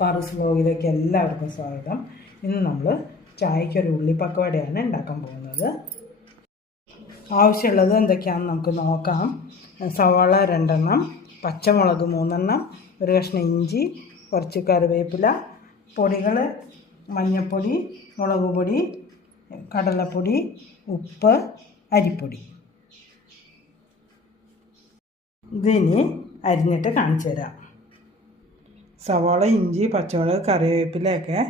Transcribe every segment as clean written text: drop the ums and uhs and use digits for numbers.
പാറൂസ് വ്ലോഗിലേക്ക് എല്ലാവർക്കും സ്വാഗതം. ഇന്ന് നമ്മൾ ചായക്കൊരു ഉള്ളിപ്പക്കവടയാണ് ഉണ്ടാക്കാൻ പോകുന്നത്. ആവശ്യമുള്ളത് എന്തൊക്കെയാണെന്ന് നമുക്ക് നോക്കാം. സവാള 2 എണ്ണം, പച്ചമുളക് 3 എണ്ണം, ഒരു കഷ്ണം ഇഞ്ചി, കുറച്ച് കറിവേപ്പില, പൊടികൾ മഞ്ഞൾപ്പൊടി, മുളക് പൊടി, കടലപ്പൊടി, ഉപ്പ്, അരിപ്പൊടി. ഇതിനി അരിഞ്ഞിട്ട് കാണിച്ചു തരാം. സവാള, ഇഞ്ചി, പച്ചമുളക്, കറിവേപ്പിലയൊക്കെ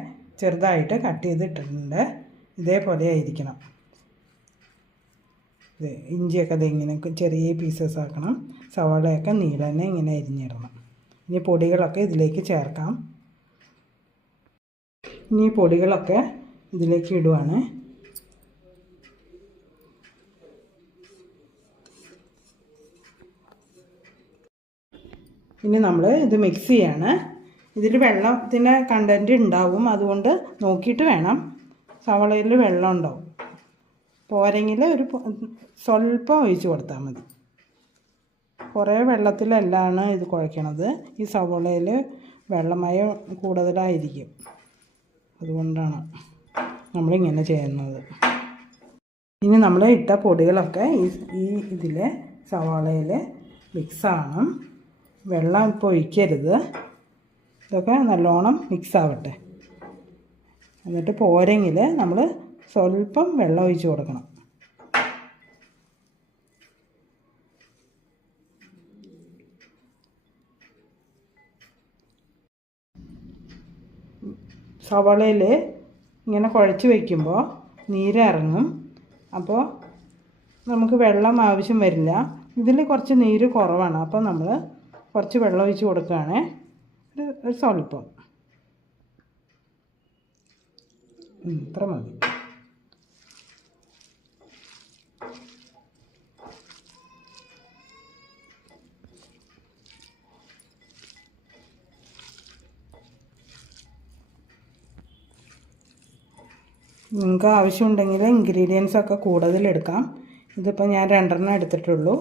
ചെറുതായിട്ട് കട്ട് ചെയ്തിട്ടിട്ടുണ്ട്. ഇതേപോലെ ആയിരിക്കണം. ഇഞ്ചിയൊക്കെ ഇങ്ങനെ ചെറിയ പീസസ് ആക്കണം. സവാളയൊക്കെ നീളനെ ഇങ്ങനെ അരിഞ്ഞിടണം. ഇനി പൊടികളൊക്കെ ഇതിലേക്ക് ചേർക്കാം. ഇനി പൊടികളൊക്കെ ഇതിലേക്ക് ഇടുവാണ്. ഇനി നമ്മൾ ഇത് മിക്സ് ചെയ്യാണ്. ഇതിൽ വെള്ളത്തിൻ്റെ കണ്ടൻറ്റ് ഉണ്ടാവും, അതുകൊണ്ട് നോക്കിയിട്ട് വേണം. സവാളയിൽ വെള്ളം ഉണ്ടാവും, പോരെങ്കിൽ ഒരു സ്വല്പം ഒഴിച്ച് കൊടുത്താൽ മതി. കുറേ വെള്ളത്തിലല്ലാണ് ഇത് കുഴയ്ക്കണത്. ഈ സവാളയിൽ വെള്ളമയം കൂടുതലായിരിക്കും, അതുകൊണ്ടാണ് നമ്മളിങ്ങനെ ചെയ്യുന്നത്. ഇനി നമ്മൾ ഇട്ട പൊടികളൊക്കെ ഈ ഇതിൽ സവാളയിൽ മിക്സ് ആവണം. വെള്ളം ഇപ്പോൾ ഒഴിക്കരുത്. ഇതൊക്കെ നല്ലോണം മിക്സ് ആവട്ടെ. എന്നിട്ട് പോരെങ്കിൽ നമ്മൾ സ്വല്പം വെള്ളം ഒഴിച്ച് കൊടുക്കണം. സവാളയിൽ ഇങ്ങനെ കുഴച്ച് വയ്ക്കുമ്പോൾ നീരിറങ്ങും. അപ്പോൾ നമുക്ക് വെള്ളം ആവശ്യം വരില്ല. ഇതിൽ കുറച്ച് നീര് കുറവാണ്, അപ്പോൾ നമ്മൾ കുറച്ച് വെള്ളം ഒഴിച്ച് കൊടുക്കുകയാണ്. ഒരു സ്വല്പം, ഇത്ര മതി. നിങ്ങൾക്ക് ആവശ്യമുണ്ടെങ്കിൽ ഇൻഗ്രീഡിയൻസ് ഒക്കെ കൂടുതലെടുക്കാം. ഇതിപ്പോൾ ഞാൻ 2 എണ്ണം എടുത്തിട്ടുള്ളൂ,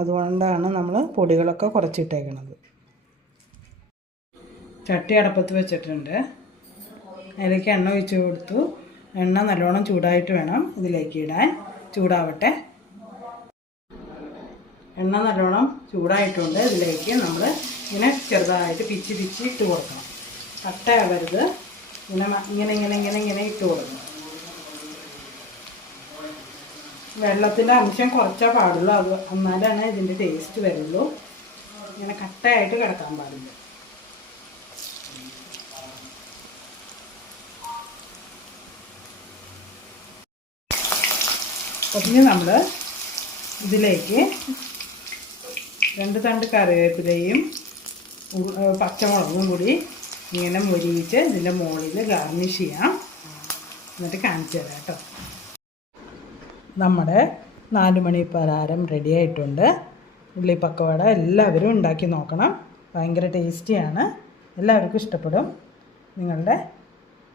അതുകൊണ്ടാണ് നമ്മൾ പൊടികളൊക്കെ കുറച്ചിട്ടേക്കുന്നത്. ചട്ടി അടപ്പത്ത് വെച്ചിട്ടുണ്ട്. അതിലേക്ക് എണ്ണ ഒഴിച്ച് കൊടുത്തു. എണ്ണ നല്ലോണം ചൂടായിട്ട് വേണം ഇതിലേക്ക് ഇടാൻ. ചൂടാവട്ടെ. എണ്ണ നല്ലോണം ചൂടായിട്ടുണ്ട്. ഇതിലേക്ക് നമ്മൾ ഇങ്ങനെ ചെറുതായിട്ട് പിച്ചി ഇട്ട് കൊടുക്കണം. കട്ടയാവരുത്. ഇങ്ങനെ ഇട്ട് കൊടുക്കണം. വെള്ളത്തിൻ്റെ അംശം കുറച്ചാൽ പാടുള്ളൂ, അത് എന്നാലാണ് ഇതിൻ്റെ ടേസ്റ്റ് വരുള്ളൂ. ഇങ്ങനെ കട്ടയായിട്ട് കിടക്കാൻ പാടില്ല. പിന്നെ നമ്മൾ ഇതിലേക്ക് 2 തണ്ട് കറിവേപ്പിലയും പച്ചമുളകും കൂടി ഇങ്ങനെ മുരിയിച്ച് ഇതിൻ്റെ മുകളിൽ ഗാർണിഷ് ചെയ്യാം. എന്നിട്ട് കാണിച്ചു തരാം കേട്ടോ. നമ്മുടെ 4 മണി പലഹാരം റെഡി ആയിട്ടുണ്ട്. ഉള്ളിപ്പക്കവട എല്ലാവരും ഉണ്ടാക്കി നോക്കണം. ഭയങ്കര ടേസ്റ്റിയാണ്. എല്ലാവർക്കും ഇഷ്ടപ്പെടും. നിങ്ങളുടെ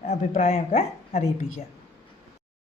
അഭിപ്രായമൊക്കെ അറിയിപ്പിക്കുക.